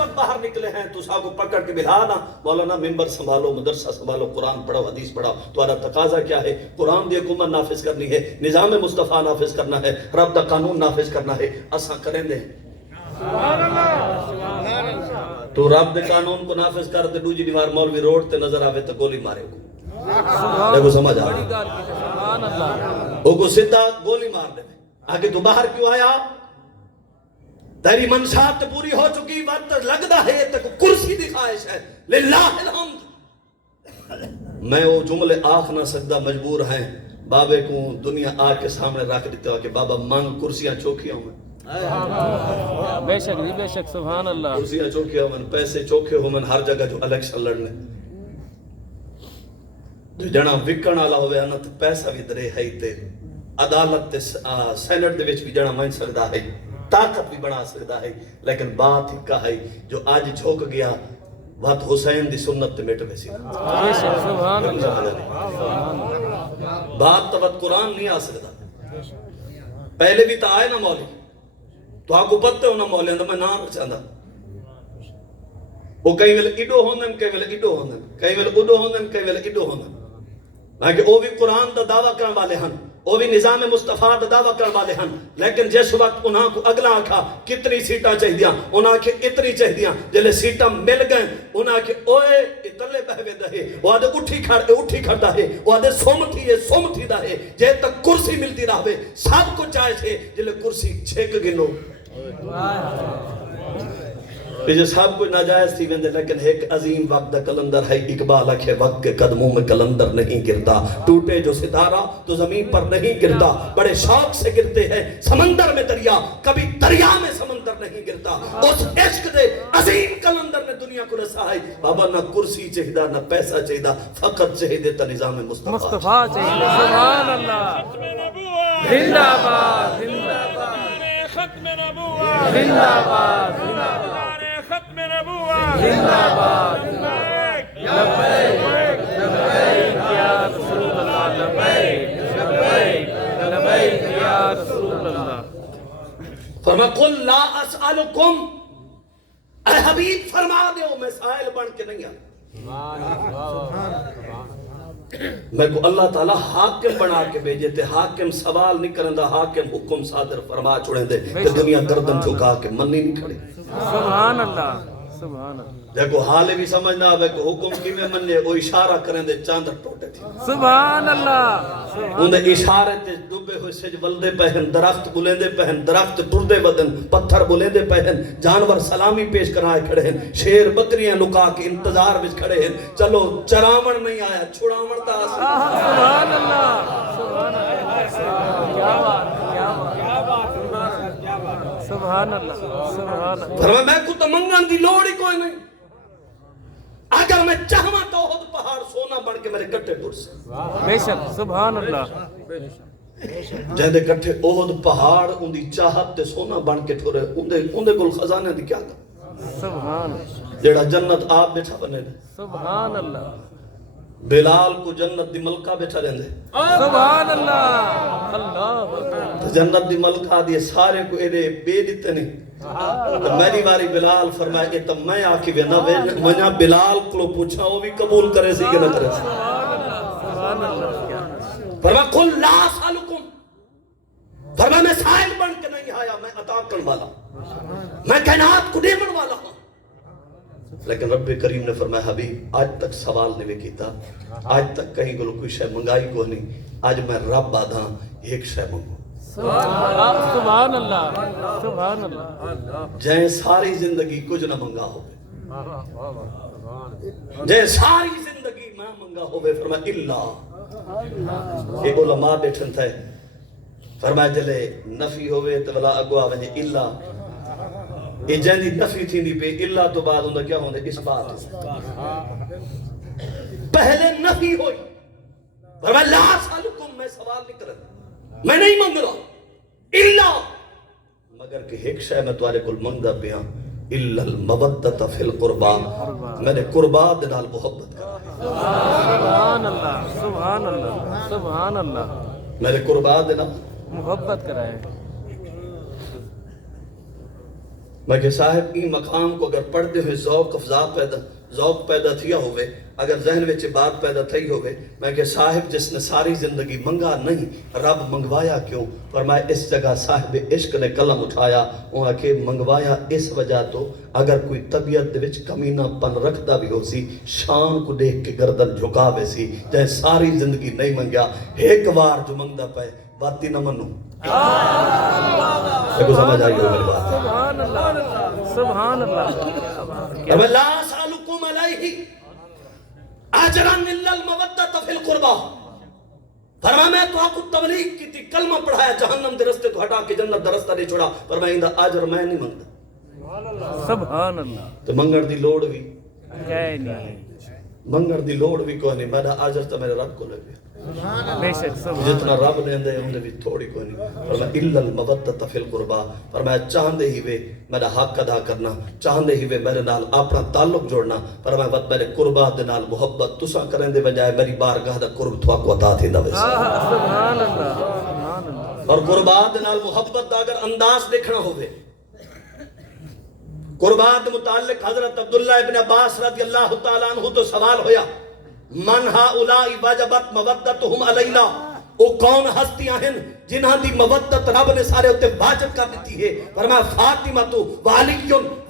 وقت باہر نکلے ہیں تو سا کو پکڑ کے بلانا مولانا ممبر سنبھالو مدرسہ سنبھالو قرآن پڑھو حدیث پڑھو تمہارا تقاضا کیا ہے قرآن دی حکومت نافذ کرنی ہے نظام مصطفیٰ نافذ کرنا ہے رب دا قانون نافذ کرنا ہے اساں کریں دے تو رب دے قانون کو نافذ کر دے دوجی دیوار مولوی روڈ تے نظر آوے تو گولی مارے کو دیکھو سمجھ وہ کو سدھا گولی مار دے آگے تو باہر کیوں آیا تیری منشات پوری ہو چکی وقت لگتا ہے تک کرسی دی خواہش ہے للہ الحمد میں وہ جملے آخ نہ سکتا مجبور ہیں بابے کو دنیا آ کے سامنے رکھ دیتے ہو کہ بابا مانگ کرسیاں چوکھیاں ہوں بے شک سبحان اللہ کرسیاں چوکھیاں ہوں پیسے چوکھے ہوں ہر جگہ جو الیکشن لڑنے جو جنا وکن والا ہوئے نا تو پیسہ بھی درے ہے تے عدالت تے سینٹ دے وچ بھی جنا مان سکدا ہے طاقت بھی بنا سکدا ہے لیکن بات ہی کا ہے جو آج جھوک گیا بات حسین دی سنت تے مٹ ویسی بے شک سبحان اللہ بات تبت قرآن نہیں آ سکتا پہلے بھی تا آئے نا مولی تو آپ کو پتے ہو نا مولی اندر میں نام چاہتا وہ کئی ویلے ایڈو ہوندن کئی ویلے ایڈو ہوندن کئی ویلے اڈو ہوندن کئی ویلے ایڈو ہوندن لیکن وہ بھی قرآن دا دعویٰ کرنے والے ہیں وہ بھی نظام مصطفیٰ دا دعویٰ کرنے والے ہیں لیکن جس وقت انہاں کو اگلا آکھا کتنی سیٹاں چاہی دیا انہاں کے اتنی چاہی دیا جلے سیٹاں مل گئے انہاں کے اوئے اتلے بہوے دہے وہ آدھے اٹھی کھڑا ہے وہ آدھے سوم تھی دا ہے جے تک کرسی ملتی رہوے سب کو چاہے تھے جلے کرسی چھیک گنو جو سب کوئی ناجائز تھی ویندے لیکن ایک عظیم وقت دا کلندر ہے اقبال اکھے وقت کے قدموں میں کلندر نہیں گرتا ٹوٹے جو ستارہ تو زمین پر نہیں گرتا بڑے شوق سے گرتے ہیں سمندر میں دریا کبھی دریا میں سمندر نہیں گرتا اس عشق دے عظیم کلندر نے دنیا کو رسا ہے بابا نہ کرسی چاہیدہ نہ پیسہ چاہیدہ فقط چاہیدے تا نظام مصطفیٰ چاہیدہ سبحان اللہ زندہ باد زندہ باد ختم نبوت زندہ باد ختم نبوت زندہ باد لبیک لبیک یا رسول اللہ لبیک لبیک لبیک یا رسول اللہ فرما قل لا اسألکم اے حبیب فرما دے میں سائل بن کے نہیں میں کو اللہ تعالیٰ حاکم بنا کے بھیجے تھے حاکم سوال نہیں کرندہ حاکم حکم صادر فرما چھوڑیں دے کہ دنیا گردن جھکا کے منی نہیں کھڑی سبحان اللہ سبحان اللہ دیکھو حالے بھی سمجھنا ہے کہ حکم کی میں مننے وہ اشارہ کریں دے چاندر ٹوٹے تھی سبحان اللہ انہیں اشارے تے ڈوبے ہوئے سج ولدے پہن درخت بلندے پہن درخت ٹردے بدن پتھر بلندے پہن جانور سلامی پیش کرائے کھڑے ہیں شیر بکریاں لکا کے انتظار بچ کھڑے ہیں چلو چراون نہیں آیا چھڑاون تا سبحان اللہ سبحان اللہ کیا بات سبحان اللہ سبحان اللہ فرمایا میں کو تو منگن دی لوڑ ہی کوئی نہیں اگر میں چاہواں تو خود پہاڑ سونا بن کے میرے کٹے پر سے بے شک سبحان اللہ جہدے کٹھے احد پہاڑ ان دی چاہت تے سونا بن کے ٹھورے ان دے گل خزانے دی کیا تھا سبحان جیڑا جنت آپ بیٹھا بنے دے سبحان اللہ بلال کو جنت دی ملکہ بیٹھا رہن دے سبحان اللہ اللہ جنت دی ملکہ دی سارے کو ایدے بے دیتے نہیں تو میری باری بلال فرمائے کہ تب میں آکے بھی نہ منیا بلال کو پوچھا وہ بھی قبول کرے سی کہ نہ کرے سی سبحان اللہ فرمائے قل لا سالکم فرمائے میں سائل بن کے نہیں آیا میں عطا کرن والا میں کائنات کو دیمن والا ہوں لیکن رب کریم نے فرمایا حبیب آج تک سوال نہیں کیتا آج تک کہیں گلو کوئی شے منگائی کو نہیں آج میں رب آدھا ایک شے منگو سبحان اللہ سبحان اللہ جائیں ساری زندگی کچھ نہ منگا ہوئے جائیں ساری زندگی میں منگا ہوئے فرمایا اللہ ایک علماء بیٹھن تھے فرمایا جلے نفی ہوئے تو بلا اگوا ونجے اللہ یہ جہاں نفی تھی دی پہ اللہ تو بعد ہوندہ کیا ہوندہ اس بات پہلے نفی ہوئی فرمایا لا سالکم میں سوال نہیں کرتا میں نہیں منگ رہا اللہ مگر کہ ایک شے میں تمہارے کل منگدہ پیا الا المودت فی القربا میں نے قربا دنال محبت کر سبحان اللہ سبحان اللہ سبحان اللہ میں نے قربا دنال محبت کرائے میں کہ صاحب ای مقام کو اگر پڑھتے ہوئے ذوق پیدا تھیا ہوئے، اگر ذہن وچ بات پیدا تھی ہوئے، میں کہ صاحب جس نے ساری زندگی منگا نہیں رب منگوایا کیوں؟ فرمایا اس جگہ صاحب عشق نے قلم اٹھایا، وہاں کہ منگوایا اس وجہ تو اگر کوئی طبیعت وچ کمینہ پن رکھتا بھی ہو سی شان کو دیکھ کے گردن جھکاوے سی، جائے ساری زندگی نہیں منگیا ایک بار جو منگدا پائے باتی نہ منو۔ کو سمجھ آئی ہو میری بات؟ سبحان اللہ سبحان اللہ۔ اور لا اسألکم علیہ اجرا الا المودۃ فی القربہ، فرمایا میں تو آپ کو تبلیغ کی تھی، کلمہ پڑھایا، جہنم دے رستے تو ہٹا کے جنت دا رستہ نہیں چھوڑا، فرمایا اندہ اجر میں نہیں منگدا۔ سبحان اللہ۔ تو منگڑ دی لوڑ بھی جائے نہیں، منگڑ دی لوڑ بھی کوئی نہیں، میرا اجر تو میرے رب کو لگے، بے شک سبحان جتنا رب نے دے ان بھی تھوڑی کوئی نہیں۔ فرمایا الا المودۃ فی القربہ، فرمایا چاہندے ہی وے میرا حق ادا کرنا، چاہندے ہی وے میرے نال اپنا تعلق جوڑنا، فرمایا وقت میرے قربہ دے نال محبت تساں کریں دے بجائے میری بارگاہ دا قرب تھوا کو عطا تھیندا وے۔ سبحان اللہ سبحان اللہ۔ اور قربات دے نال محبت دا اگر انداز دیکھنا ہوئے، قربات متعلق حضرت عبداللہ ابن عباس رضی اللہ تعالیٰ عنہ تو سوال ہویا، من ہاؤلائی وجبت مودتہم علینا، وہ کون ہستیاں ہیں جنہاں دی مودت رب نے سارے ہوتے واجب کر دیتی ہے؟ فرمایا فاطمہ تو وعلی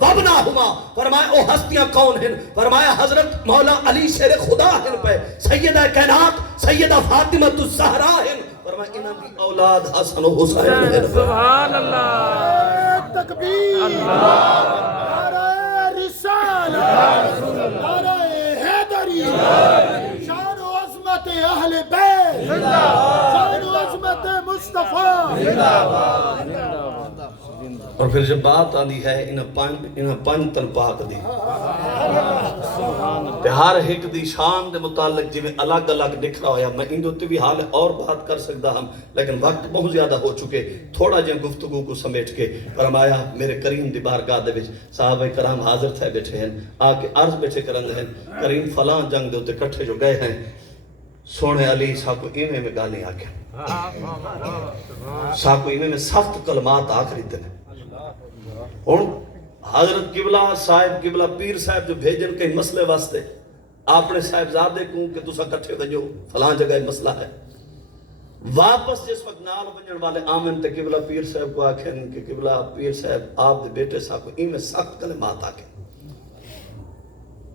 وابناہما، فرمایا او ہستیاں کون ہیں؟ فرمایا حضرت مولا علی شیر خدا ہیں پہ، سیدہ کائنات سیدہ فاطمہ الزہرا ہیں، فرمایا انہاں دی اولاد حسن و حسین ہیں۔ سبحان اللہ تکبیر، نعرہ رسالت، نعرہ حیدری، شان و عظمت اہل بیت، شان و عظمت مصطفیٰ۔ اور پھر جب بات آنی ہے انہاں پنج تن پاک دی، ہر ایک دی شان دے متعلق جی میں الگ الگ نکھرا ہویا، میں ان دوتے بھی حال اور بات کر سکتا ہم، لیکن وقت بہت زیادہ ہو چکے، تھوڑا جہاں گفتگو کو سمیٹ کے فرمایا میرے کریم دی بارگاہ دے وچ صحابہ کرام حاضر تھے بیٹھے ہیں، آکے عرض بیٹھے کرند ہیں کریم فلاں جنگ دے ہوتے کٹھے جو گئے ہیں، سونے علی صاحب کو ایمے میں گانے آکے صاحب کو ایمے میں سخت کلمات آخری دن اور حضرت قبلہ صاحب قبلہ پیر صاحب جو بھیجن کئی مسئلے واسطے آپ نے صاحب زادے کوں کہ تسا کٹھے وجو فلان جگہ مسئلہ ہے، واپس جس وقت نال بنجن والے آمن تے قبلہ پیر صاحب کو آکھیں کہ قبلہ پیر صاحب آپ دے بیٹے صاحب کو ایمیں سخت کلمات آکھیں،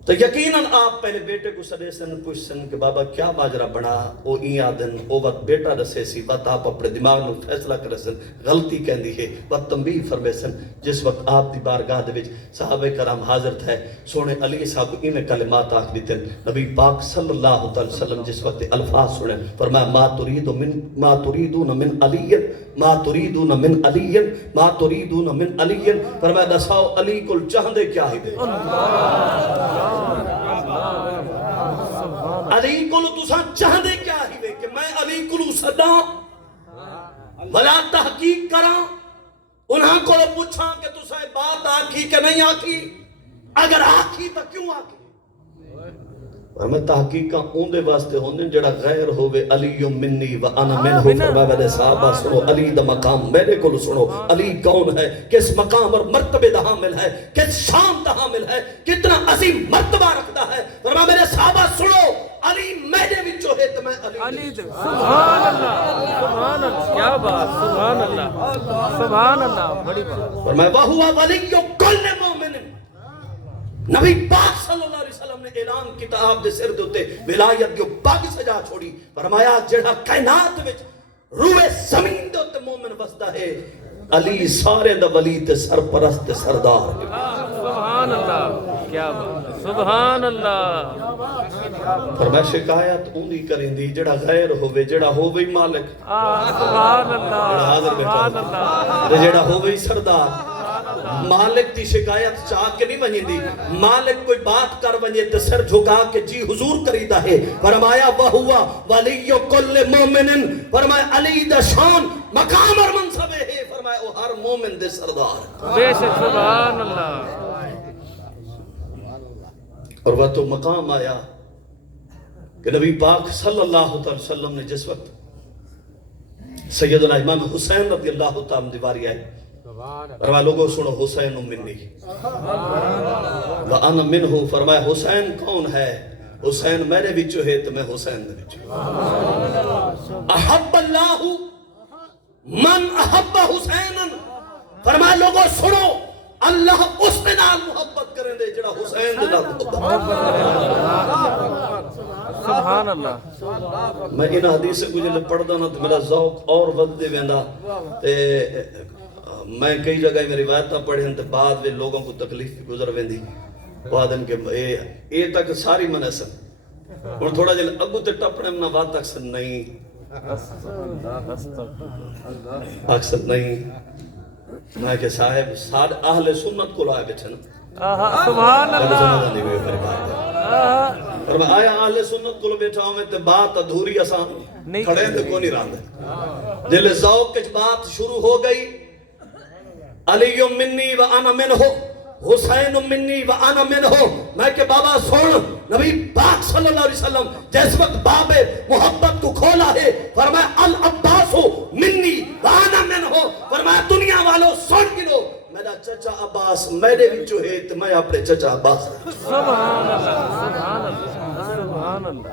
تو یقیناً آپ پہلے بیٹے کو سڑے سن پوچھ سن کہ بابا کیا ماجرہ بنا، او این آدن او وقت بیٹا رسے سی، وقت آپ اپنے دماغ میں فیصلہ کرے سن، غلطی کہندی ہے، وقت تنبیہ فرمے سن، جس وقت آپ دی بارگاہ دے وچ صحابہ کرام حاضر تھے، سونے علی صاحب کو ایمیں کلمات آکھ دیتے ہیں، نبی پاک صلی اللہ علیہ وسلم جس وقت الفاظ سنے فرمایا ما تريدون من علی ما تريدون من علی ما تريدون من علی، فرمایا دساؤ علی کل چاہندے کیا ہی دے، علی کلو تساں چاہندے کیا ہی وے کہ میں علی کلو صدا بلا تحقیق کراں، انہاں کو پوچھاں کہ تساں بات آکھی کہ نہیں آکھی، اگر آکھی تو کیوں آکھی؟ اور میں تحقیقاں اوندے واسطے ہوندے جڑا غیر ہوئے علی منی و انا منہ، فرمایا میرے صحابہ سنو علی دا مقام میرے کو سنو، علی کون ہے، کس مقام اور مرتبے دا حامل ہے، کس شان دا حامل ہے، کتنا عظیم مرتبہ رکھتا ہے، فرمایا میرے صحابہ سنو علی میرے وچوں ہے تو میں علی سبحان اللہ سبحان اللہ، کیا بات، سبحان اللہ سبحان اللہ، بڑی بات۔ فرمایا وَهُوَ وَلِيُّ كُلِّ مُؤْمِنٍ، نبی پاک صلی اللہ علیہ وسلم نے اعلان کیتا آپ دے سر دوتے ولایت جو باقی سجا چھوڑی، فرمایا جڑا کائنات وچ روئے زمین دوتے مومن بستا ہے علی سارے دا ولی تے سرپرست تے سردار، سبحان اللہ، کیا بات، سبحان اللہ۔ فرمایا شکایت اوندی کریں دی جڑا غیر ہوئے، جڑا ہوئے مالک، سبحان اللہ جڑا حاضر سبحان بیٹھا اللہ، جڑا ہوئے سردار، مالک دی شکایت چاہ کے نہیں بنی دی، مالک کوئی بات کر بنی تو سر جھکا کے جی حضور کریدہ ہے، فرمایا وَهُوَ وَلِيُّ كُلِّ مُؤْمِنٍ، فرمایا علی دا شان مقام اور منصب ہے، فرمایا وہ ہر مومن دے سردار، بے شک سبحان اللہ۔ اور وہ تو مقام آیا کہ نبی پاک صلی اللہ علیہ وسلم نے جس وقت سیدنا امام حسین رضی اللہ تعالیٰ دیواری آئی، فرمایا لوگوں سنو حسین منی وَأَنَا مِنْهُ، فرمایا حسین کون ہے؟ حسین میرے بچو ہے تو میں حسین دے بچو۔ احب اللہ من احب حسین، فرمایا لوگوں سنو اللہ اس نے نال محبت کریں دے جڑا حسین دے نال محبت سبحان اللہ۔ میں ان حدیث سے کچھ پڑھ دا نا تو میرا ذوق اور ود دے ویندا تے میں کئی جگہ میں روایتاں پڑھیں تے بعد میں لوگوں کو تکلیف بھی گزر ویندی بعد ان کے اے تک ساری منسن اور تھوڑا جل اگو تے ٹپڑے میں بات تک سن نہیں اکثر نہیں میں کہ صاحب ساد اہل سنت کو لائے بیٹھے نا سبحان اللہ۔ اور میں آیا اہل سنت کو بیٹھا ہوں میں تے بات ادھوری آسان کھڑے تے کو نہیں راندے جلے ذوق کچھ بات شروع ہو گئی علی منی و انا منہ حسین منی و انا منہ، میں کہ بابا سن نبی پاک صلی اللہ علیہ وسلم جس وقت باب محبت کو کھولا ہے فرمایا العباس منی و انا منہ، فرمایا دنیا والوں سن گنو میرا چچا عباس میرے بچو ہے تو میں اپنے چچا عباس سبحان اللہ، سبحان اللہ، سبحان اللہ،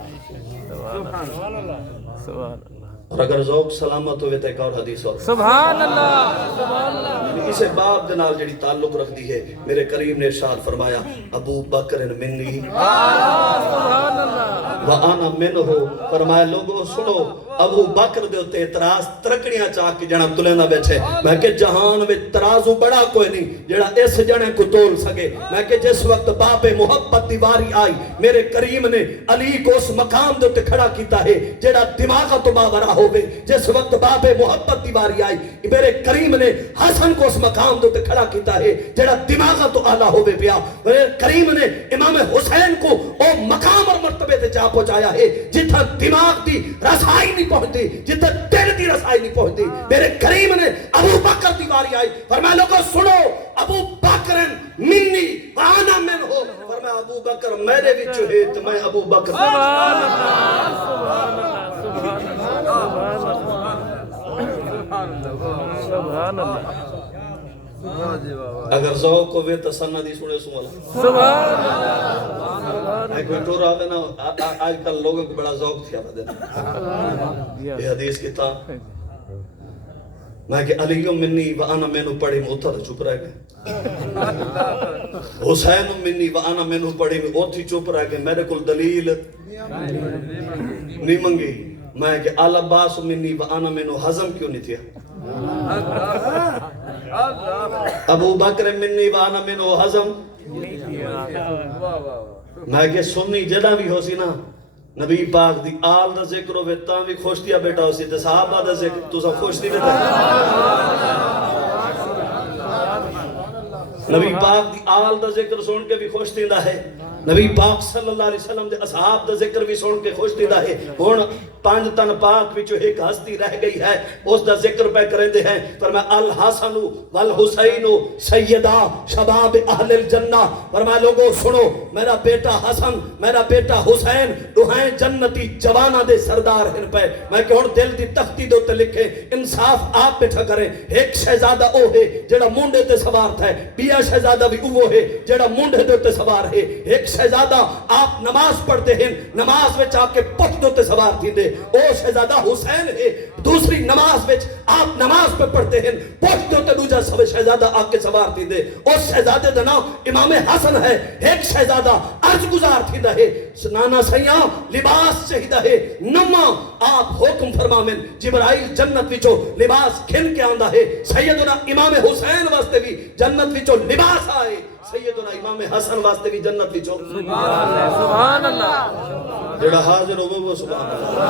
سبحان اللہ، سبحان اللہ۔ اور اگر ذوق سلامت ہوئے تو ایک اور حدیث اور سبحان اللہ، سبحان اللہ۔ اسے باب جنال جڑی تعلق رکھ دی ہے میرے کریم نے ارشاد فرمایا ابو بکر منی سبحان اللہ۔ وَأَنَا مِنْهُ، فرمایا لوگوں سنو ابو بکر دے ہوتے اعتراض ترکڑیاں چاہ کے جنہ تلے نہ بیٹھے، میں کہ جہان میں ترازو بڑا کوئی نہیں جڑا اس جنے کو تول سکے، میں کہ جس وقت باب محبت دیواری آئی میرے کریم نے علی کو اس مقام دے ہوتے کھڑا کیتا ہے جڑا دماغہ تو باورہ ہوئے، جس وقت باب محبت دیواری آئی میرے کریم نے حسن کو اس مقام دے ہوتے کھڑا کیتا ہے جڑا دماغہ تو آلہ ہوئے پیا، میرے کریم نے امام حسین کو او مقام اور مرتبے تے جا پہنچایا ہے جتھا دماغ دی رسائی نہیں پہنچتی، جتھا دل دی رسائی نہیں پہنچتی، میرے کریم نے ابو بکر دیواری آئی فرمایا لوگوں سنو ابو بکر منی وانا منہ، فرمایا ابو بکر میرے وچ ہے تو میں ابو بکر سبحان اللہ، سبحان اللہ، سبحان اللہ، سبحان اللہ۔ اگر ذوق ہوئے تو سنہ دی سنے سوالا سبحان اللہ۔ کوئی ٹور آوے نا آج کل لوگوں کو بڑا ذوق تھی آبا دینا یہ حدیث کی تھا میں کہ علی منی وانا منہ پڑھی میں اتھا تو چپ رہ گئے، حسین منی وانا منہ پڑھی میں اتھی چپ رہ گئے، میرے کل دلیل نہیں منگی، میں کہ العباس منی وانا منہ حضم کیوں نہیں تھیا، ابو بکر منی وانا منہ حضم، میں کہ سنی جدہ بھی ہو سی نا نبی پاک دی آل دا ذکر ہوئے تاں بھی خوش دیا بیٹا ہو سی تے صحابہ دا ذکر تو سا خوش دی بیٹا نبی پاک دی آل دا ذکر سن کے بھی خوش دیندہ ہے، نبی پاک صلی اللہ علیہ وسلم دے اصحاب دا ذکر بھی سن کے خوش دیندہ ہے، ہون پانچ تن پاک وچو ایک ہستی رہ گئی ہے اس دا ذکر پہ کریں دے ہیں فرمایا الحسن والحسین سیدہ شباب اہل الجنہ، فرمایا لوگوں سنو میرا بیٹا حسن میرا بیٹا حسین دوہائیں جنتی جوانہ دے سردار ہیں پہ، میں کہ ہون دل دی تختی دو تے لکھے انصاف آپ بیٹھا کریں، ایک شہزادہ او ہے جڑا مونڈے تے سوار تھا ہے، بیا شہزادہ بھی وہ ہے جڑا مونڈے دے تے سوار ہے، ایک شہزادہ آپ نماز پڑھتے ہیں نماز میں چاہ کے پٹ دو تے سوار تھی دے، او شہزادہ حسین ہے، دوسری نماز میں آپ نماز پہ پڑھتے ہیں پٹ دو تے دوجہ شہزادہ آپ کے سوار تھی دے، اس شہزادے دا نام امام حسن ہے، ایک شہزادہ عرض گزار تھی دے ہے، نانا سیاں لباس چاہیدہ ہے، نما آپ حکم فرمامن جبرائیل جنت وچو لباس کھن کے آندہ ہے، سیدنا امام حسین واسطے بھی جنت وچو لباس آئے، سیدنا امام حسن واسطے بھی جنت وچو سبحان اللہ، جڑا حاضر ہو وہ سبحان اللہ،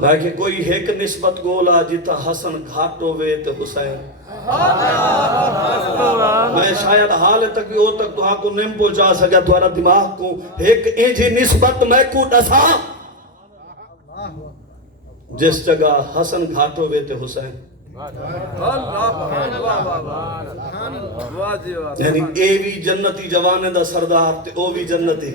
لیکن کوئی ایک نسبت گولا جتا حسن گھاٹ ہوئے تے حسین، میں شاید حال تک بھی ہو تک تو ہاں کو نیم پہنچا سکا تمہارا دماغ کو ایک انجی نسبت میں کو ڈسا جس جگہ حسن گھاٹ ہوئے تے حسین، یعنی اے بھی جنتی جوانے دا سردار تے او بھی جنتی،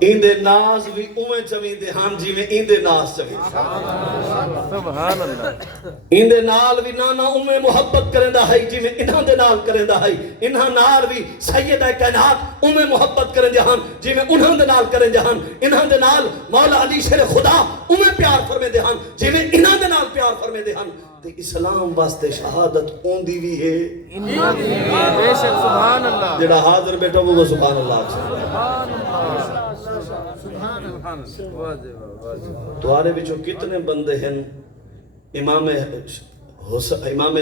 ایندے ناز بھی اویں چویندے ہن جویں ایندے ناز چویندے سبحان اللہ ایندے نال بھی نانا اویں محبت کریندا ہے جویں انہاں دے نال کریندا ہے انہاں نال بھی سیدہ کائنات اویں محبت کریندے ہن جویں انہاں دے نال کریندے ہن انہاں دے نال مولا علی شیر خدا اویں پیار فرمیندے ہن جویں انہاں دے نال پیار فرمیندے ہن تے اسلام واسطے شہادت اوندی بھی ہے بے شک سبحان اللہ جڑا حاضر بیٹھا وہ سبحان اللہ تمہارے وچوں کتنے بندے ہیں امام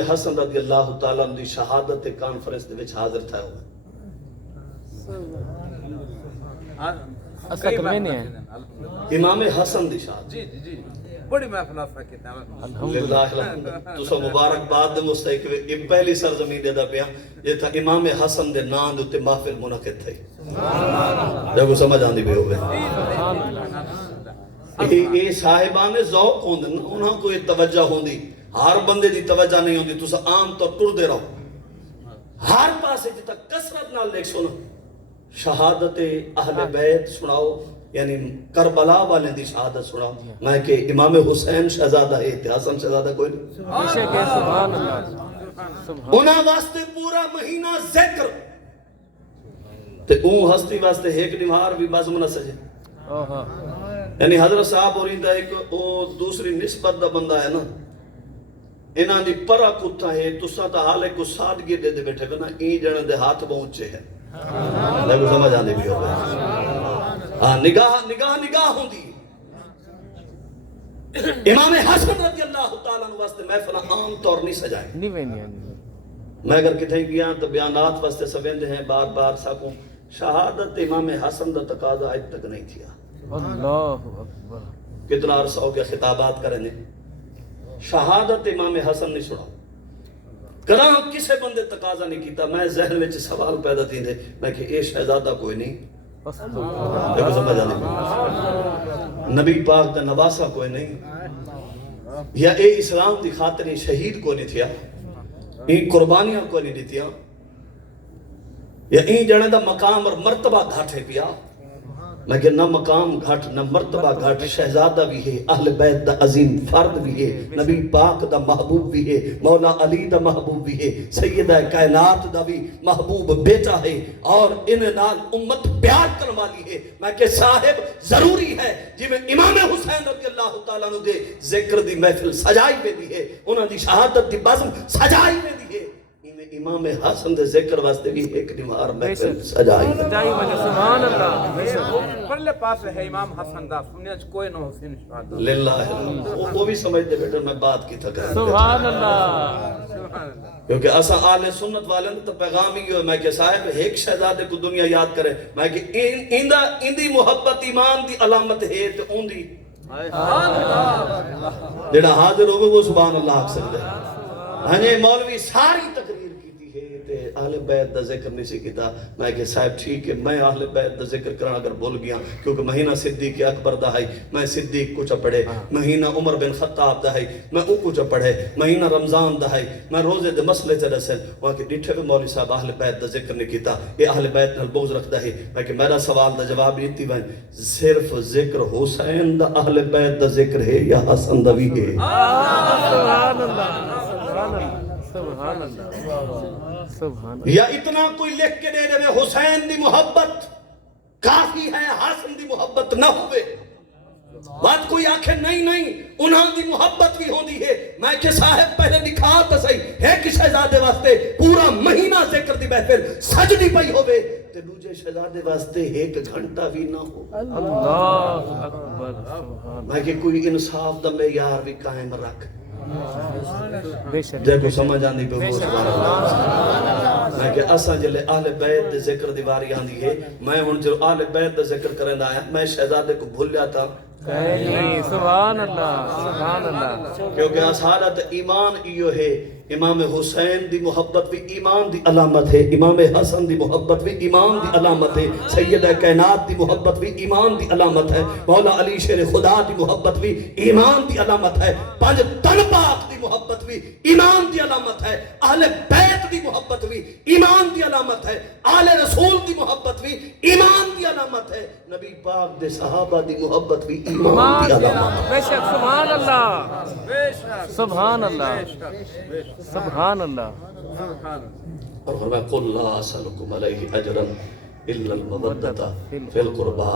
حسن رضی اللہ تعالیٰ عنہ دی شہادت کانفرنس دے وچ حاضر تھا ہوئے اصل میں نہیں ہے امام حسن دی شہادت جی جی جی بڑی محفل آسا کہتے ہیں الحمدللہ الحمدللہ تو سو مبارک بعد دے مستحق یہ پہلی سرزمین دے دا پیا یہ تھا امام حسن دے نام دے محفل منعقد تھے جب سمجھ آندی بھی ہوئے یہ صاحبان ذوق ہوندے انہاں کو یہ توجہ ہوندی ہر بندے دی توجہ نہیں ہوندی تو عام طور ٹر دے رہو ہر پاسے جتا کثرت نال لکھ سنو شہادت اہل بیت سناؤ یعنی کربلا والے دی شہادت سناؤ میں کہ امام حسین شہزادہ ہے حسن شہزادہ کوئی نہیں بے شک ہے سبحان اللہ انہاں واسطے پورا مہینہ ذکر تے اون ہستی واسطے ایک نمہار بھی بازم نہ سجے یعنی حضرت صاحب اور اندہ ایک دوسری نسبت دا بندہ ہے نا انہاں دی پرا کتا ہے تسا تا حالے کو سادگی دے دے بیٹھے گا نا این جنہ دے ہاتھ بہنچے ہیں لیکن سمجھ آنے بھی ہو گئے نگاہ ہوں دی امام حسن رضی اللہ تعالیٰ عنہ واسطے محفلہ عام طور نہیں سجائیں میں اگر کتھیں گیا تو بیانات واسطے سویندے ہیں بار بار ساکوں شہادت امام حسن دا تقاضا آج تک نہیں تھیا اللہ اکبر کتنا عرصہ ہو گیا خطابات کرنے شہادت امام حسن نہیں سنا کداں کسے بندے تقاضا نہیں کیتا میں ذہن میں سوال پیدا تھی دے میں کہ اے شہزادہ کوئی نہیں دیکھو سمجھ آنے نبی پاک دا نواسا کوئی نہیں یا اے اسلام دی خاطر شہید کوئی نہیں تھیا این قربانیاں کوئی نہیں دیتیا یا این جانے دا مقام اور مرتبہ گھاٹے پیا میں کہ نہ مقام گھٹ نہ مرتبہ گھٹ شہزادہ بھی ہے اہل بیت دا عظیم فرد بھی ہے نبی پاک دا محبوب بھی ہے مولا علی دا محبوب بھی ہے سیدہ کائنات دا بھی محبوب بیٹا ہے اور ان نال امت پیار کرنے والی ہے میں کہ صاحب ضروری ہے جی میں امام حسین رضی اللہ تعالیٰ عنہ دے ذکر دی محفل سجائی میں دی ہے انہاں دی شہادت دی بزم سجائی میں دی ہے امام حسن دے ذکر واسطے بھی ایک نمار محفل سجائی سبحان اللہ پرلے پاس ہے امام حسن دا سنیا کوئی نہ حسین شہادت للہ وہ بھی سمجھ دے بیٹا میں بات کی تھا سبحان اللہ کیونکہ اسا آل سنت والے تو پیغام ہی ہوئے میں کہ صاحب ایک شہزادے کو دنیا یاد کرے میں کہ اندی محبت ایمان دی علامت ہے تو اون دی جڑا حاضر ہوگے وہ سبحان اللہ آکھ سکتے ہیں ہاں جی مولوی ساری تقریر اہل بیت دا ذکر نہیں سی کیتا میں کہ صاحب ٹھیک ہے میں اہل بیت دا ذکر کرنا اگر بول گیا کیونکہ مہینہ صدیق اکبر دا ہے میں صدیق کو چپڑے مہینہ عمر بن خطاب دا ہے میں او کو چپڑے مہینہ رمضان دا ہے میں روزے دے مسئلے چا رسل وہاں کہ ڈٹھے بھی مولوی صاحب اہل بیت دا ذکر نہیں کیتا یہ اہل بیت نال بغض رکھ دا ہے میں کہ میرا سوال دا جواب یہ تھی صرف ذکر حسین دا اہل بیت دا ذکر ہے یا حسن دا بھی ہے سبحان اللہ سبحان اللہ یا اتنا کوئی لکھ کے دے دے حسین دی محبت کافی ہے حسن دی محبت نہ ہوئے بات کوئی آنکھیں نہیں انہاں دی محبت بھی ہوندی ہے میں کہ صاحب پہلے دکھا تو صحیح ہے کہ شہزادے واسطے پورا مہینہ ذکر دی محفل سجدی پئی ہوئے تے دوجے شہزادے واسطے ایک گھنٹہ بھی نہ ہو اللہ اکبر سبحان میں کہ کوئی انصاف دا معیار بھی قائم رکھ بے شک دیکھو سمجھ آندی پہ وہ سبحان اللہ میں کہ اساں جلے اہل بیت دے ذکر دیواری آندی ہے میں ہن جو اہل بیت دے ذکر کریں آیا میں شہزادے کو بھول جاتا سبحان اللہ سبحان اللہ کیونکہ اسحارت ایمان ایو ہے امام حسین دی محبت بھی ایمان دی علامت ہے امام حسن دی محبت بھی ایمان دی علامت ہے سیدہ کائنات دی محبت بھی ایمان دی علامت ہے مولا علی شیر خدا دی محبت بھی ایمان دی علامت ہے پانچ تن پاک دی محبت بھی ایمان دی علامت ہے، اہل بیت دی محبت بھی ایمان دی علامت ہے، آل رسول دی محبت بھی ایمان دی علامت ہے، نبی پاک دے صحابہ دی محبت بھی ایمان دی علامت ہے۔ بے شک سبحان اللہ، سبحان اللہ، سبحان اللہ۔ اور فرمایا قل لا اسألکم علیہ اجرا الا المودۃ فی القربى،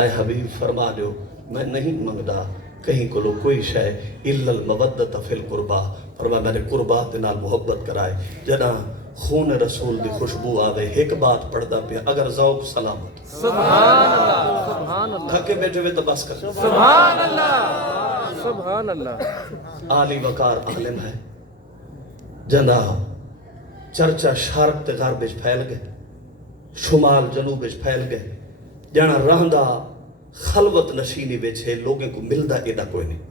اے حبیب فرما دو میں نہیں منگدا کہیں کو کوئی شے الا المودۃ فی القربى، فرمایا میں نے قربات نال محبت کرائے جنا خون رسول دی خوشبو آوے، ایک بات پڑھدا پیا اگر ذوق سلامت، سبحان اللہ، سبحان اللہ، تھکے بیٹھے ہوئے تو بس کر، سبحان اللہ، سبحان اللہ۔ عالی وقار عالم ہے جنا چرچا شرق تے غرب وچ پھیل گئے، شمال جنوب وچ پھیل گئے، جنا رہندا خلوت نشینی وچ ہے، لوگوں کو ملدا ایڈا کوئی نہیں۔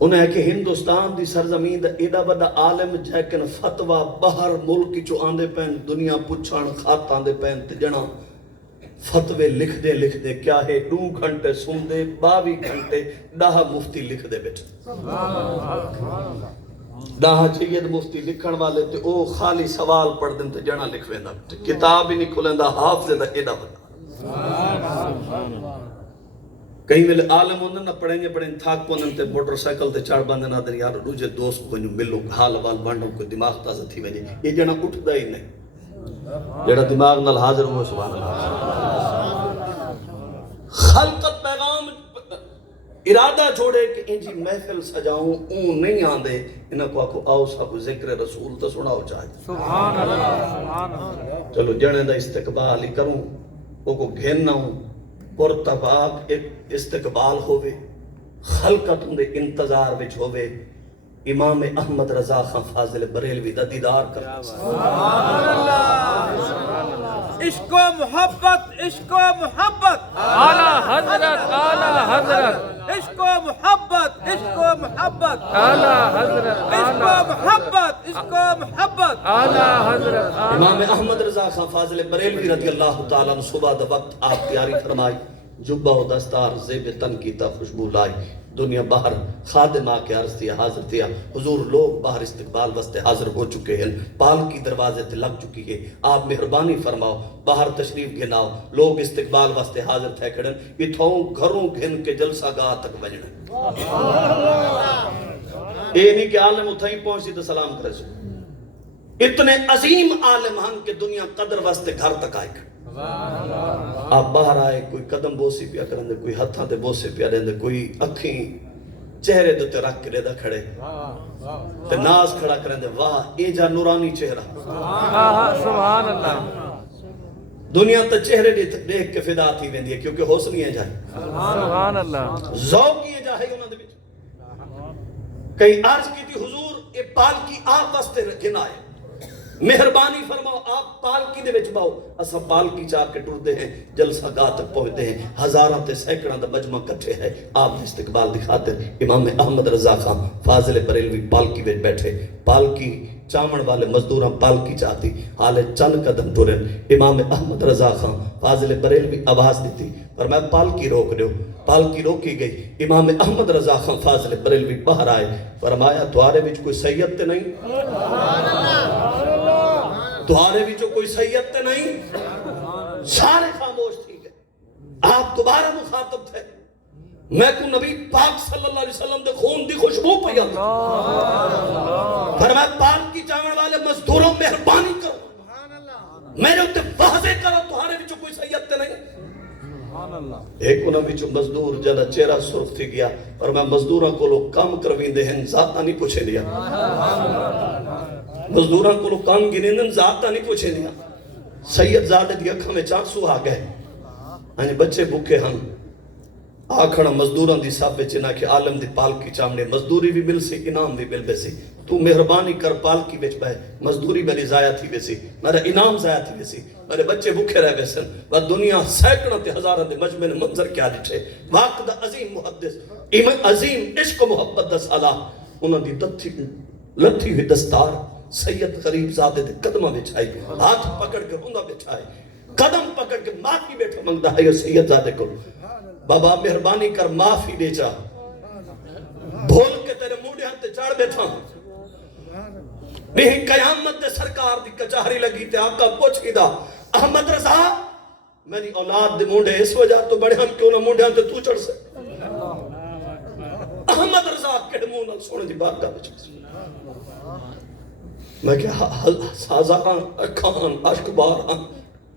انہیں ہے کہ ہندوستان دی سرزمین دا ایڈا بڑا عالم جیکن فتوہ باہر ملک چو آندے پین، دنیا پچھان خات آندے پین تے جنا فتوے لکھ دے کیا ہے 2 گھنٹے سن دے 22 گھنٹے 10 مفتی لکھ دے بیٹھ 10 چید مفتی لکھن والے تے او خالی سوال پڑھ دیں تے جنا لکھ ویندا کتاب ہی نہیں کھلیندا، حافظ دا ایڈا بڑا۔ کہیں ملے عالم ہوندن نہ پڑھیں تھاک پوندن تے موٹر سائیکل تے چڑھ باندن آدھن یار دوجے دوست کو ملو حال وال بانڈو کوئی دماغ تازہ تھی وجے، یہ جنا اٹھدا ہی نہیں، جڑا دماغ نال حاضر ہوئے سبحان اللہ۔ خلقت پیغام ارادہ چھوڑے کہ انجی محفل سجاؤں اون نہیں آندے، انہاں کو آکو آؤ سب ذکر رسول تو سناؤ چاہے، سبحان اللہ، سبحان اللہ۔ چلو جنے دا استقبال ہی کروں او کو گھننا ہوں پرتباب ایک استقبال ہوئے، خلقت اندے انتظار وچ ہوئے، امام احمد رضا خان فاضل بریلوی دا دیدار کرتا، سبحان اللہ، عشق و محبت، عشق و محبت، اعلیٰ حضرت، اعلیٰ حضرت، عشق و محبت، عشق و محبت، اعلیٰ حضرت، عشق و محبت، عشق و محبت، اعلیٰ حضرت۔ امام احمد رضا خان فاضل بریلوی رضی اللہ تعالیٰ عنہ صبح دا وقت آپ تیاری فرمائی، جبہ و دستار زیب تن کی تا خوشبو لائی، دنیا باہر خادم آ کے عرض دیا حاضر دیا، حضور لوگ باہر استقبال واسطے حاضر ہو چکے ہیں، پال کی دروازے تے لگ چکی ہے، آپ مہربانی فرماؤ باہر تشریف گھناؤ، لوگ استقبال واسطے حاضر تھے کھڑن، اتھوں گھروں گھن کے جلسہ گاہ تک بجنے، اے نہیں کہ عالم اتھائی پہنچی تو سلام کرے سو، اتنے عظیم عالم ہن کہ دنیا قدر واسطے گھر تک آئے گا۔ آپ باہر آئے، کوئی قدم بوسی پیا کرن دے، کوئی ہتھاں دے بوسے پیا دے، کوئی اکھیں چہرے دے تے رکھ کے دا کھڑے تے ناز کھڑا کرن دے، واہ اے جا نورانی چہرہ، سبحان اللہ، دنیا تے چہرے دیکھ کے فدا تھی ویندی ہے کیونکہ حسن ہی ہے جائے، سبحان اللہ، ذوق ہی ہے جائے انہاں دے وچ۔ کئی عرض کی تھی حضور اے پال کی آپ واسطے گھنائے، مہربانی فرماؤ آپ پالکی دے وچ باؤ، اسا پالکی چاہ کے ٹردے ہیں، جلسہ گاہ تک پہنچتے ہیں، ہزاراں تے سینکڑاں دا مجمع کٹھے ہے، آپ نے استقبال دی خاطر امام احمد رضا خان فاضل بریلوی پالکی وچ بیٹھے، پالکی چامن والے مزدوراں پالکی چاہتی، حالے چند قدم ٹرن، امام احمد رضا خان فاضل بریلوی آواز دیتی، فرمایا پالکی روک دیو، پالکی روکی گئی، امام احمد رضا خان فاضل بریلوی باہر آئے، فرمایا دوارے وچ کوئی سید تے نہیں، دوارے وچ کوئی سید تے نہیں، سارے خاموش تھی گئے، آپ دوبارہ مخاطب تھے، میں کو نبی پاک صلی اللہ علیہ وسلم دے خون دی خوشبو پیا تھی، فرمایا پالکی چاون والے مزدوروں مہربانی کرو، میرے اتے واضح کرو دوارے وچ کوئی سید تے نہیں۔ ایک انہاں وچ مزدور جدا چہرہ سرخ تھی گیا، اور میں مزدوراں کو لوگ کام کرویندے ہیں ذاتاں نہیں پوچھے دیا، مزدوراں کو لوگ کام گنیندن ذاتاں نہیں پوچھے دیا، سید زادے دی اکھاں میں چانسو آ گئے، انہیں بچے بھوکے ہم آکھنا مزدوراں دی صاحب چنا کہ عالم دی پالکی چامنے مزدوری بھی مل سی، انعام بھی مل بیسی، تو مہربانی کر پالکی وچ بے، مزدوری میری ضائع تھی بیسی، میرا انعام ضائع تھی بیسی، میرے بچے بھوکے رہ بیسن، وہ دنیا سینکڑوں تے ہزاراں دے مجمع نے منظر کیا دٹھے، واقع دا عظیم محدث، عظیم عشق و محبت دا سالہ، انہاں دی لتھی ہوئی دستار سید غریب زادے دے قدمہ بچھائی، ہاتھ پکڑ کے ہندہ بچھائی، قدم پکڑ کے معافی بیٹھے منگتا ہے یہ سید زادے کو، بابا مہربانی کر معافی دے چاہ، بھول کے تیرے موڑے کر بیٹھا نہیں قیامت دے سرکار دی کچہری لگی تے آقا پوچھ گی دا احمد رضا میری اولاد دے مونڈے اس وجہ تو بڑے ہم کیوں نہ مونڈے ہم تے تو چڑھ سے احمد رضا کڑ مونڈ سونے دی بات کا بچھ میں کہا سازان اکھان عشق باران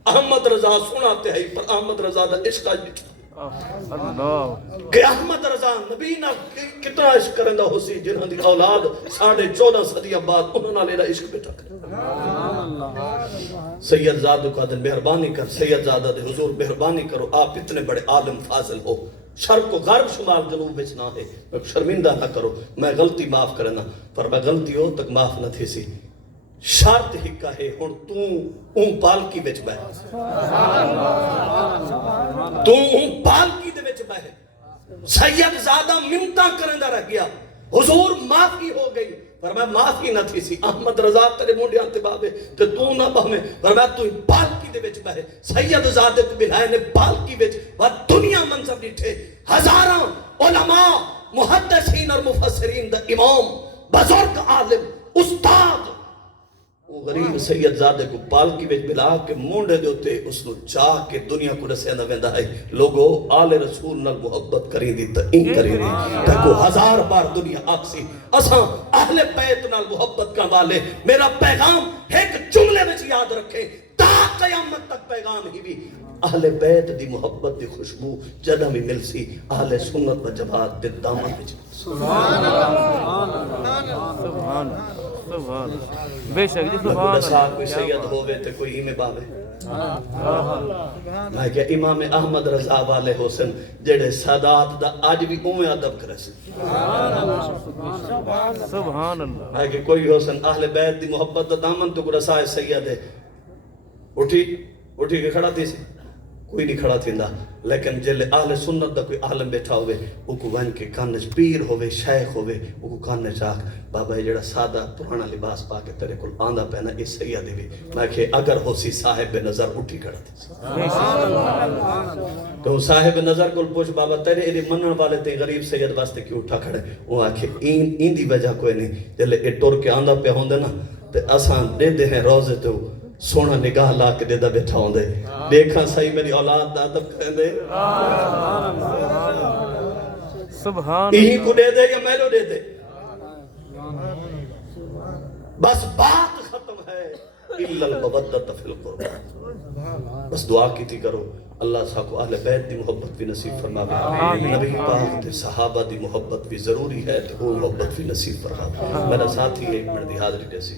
احمد رضا سناتے ہیں پر احمد رضا دا عشق آج بھی کہ احمد رضا نبی نہ کتنا عشق کرندہ ہو سی جنہاں دی اولاد 14.5 صدیہ بعد انہوں نے لینا عشق بیٹھا کر سید زادو کا دن مہربانی کر سید زادہ دے حضور مہربانی کرو آپ اتنے بڑے عالم فاضل ہو شرق و غرب شمال جنوب بچ نہ ہے شرمندہ نہ کرو میں غلطی معاف کرنا پر میں غلطی ہو تک معاف نہ تھی سی شرط ہی کہے ہن تو پالکی بچ بہ تو پالکی دے بچ بہ سید زادہ منتاں کرندہ رہ گیا حضور معافی ہو گئی پر میں معافی نہ تھی سی احمد رضا تیرے مونڈیاں تے بابے تے تو نہ بہمیں پر میں تو پالکی دے بچ بہ سید زادے تو بلائے نے پالکی بچ وہ دنیا منظر دیٹھے ہزاراں علماء محدثین اور مفسرین دا امام بزرگ عالم استاد وہ غریب سید زادے کو پالکی وچ بلا کے مونڈے دوتے اس نو چاہ کے دنیا کو رسے نہ ویندا ہے لوگو آل رسول نال محبت کریں دی تا این کریں دی تاکو 1000 بار دنیا آکسی اساں اہل بیت نال محبت کا والے میرا پیغام ایک جملے وچ یاد رکھیں تا قیامت تک پیغام ہی بھی اہل بیت دی محبت دی خوشبو جدہ بھی مل سی اہل سنت و جماعت دے دامن وچ سبحان اللہ سبحان سبحان بے شک جی سبحان اللہ کوئی سید ہوئے تے کوئی ہی میں باوے میں کہ امام احمد رضا والے حسن جڑے سادات دا آج بھی اومے ادب کرے سے سبحان اللہ میں کہ کوئی حسن اہل بیت دی محبت دا دامن تو کو رسائے سید ہے اٹھی کے کھڑا تھی سی کوئی نہیں کھڑا تھی لیکن جلے اہل سنت دا کوئی عالم بیٹھا ہوئے وہ کو ون کے کانج پیر ہوئے شیخ ہوئے وہ کو کانج چاک بابا یہ جڑا سادہ پرانا لباس پا کے تیرے کل آندہ پہنا اس سیدی بھی میں کہ اگر ہو سی صاحب نظر اٹھی کھڑا تھی تو صاحب نظر کل پوچھ بابا تیرے ایدی منن والے تے غریب سید واسطے کیوں اٹھا کھڑے وہ آکھے این دی وجہ کوئی نہیں جلے اے ٹور کے آندہ پہ ہوندے نا تے آسان دے دے ہیں روزے تو سونا نگاہ لا کے دے دا بیٹھا ہوں دے دیکھا صحیح میری اولاد دا ادب کریں دے سبحان یہی کو دے دے یا میلو دے دے بس بات ختم ہے الا المودۃ فی القربى بس دعا کی تھی کرو اللہ صاحب کو اہل بیت دی محبت بھی نصیب فرماوے نبی پاک دے صحابہ دی محبت بھی ضروری ہے تو وہ محبت بھی نصیب فرماوے میرا ساتھی ایک منٹ دی حاضری جیسی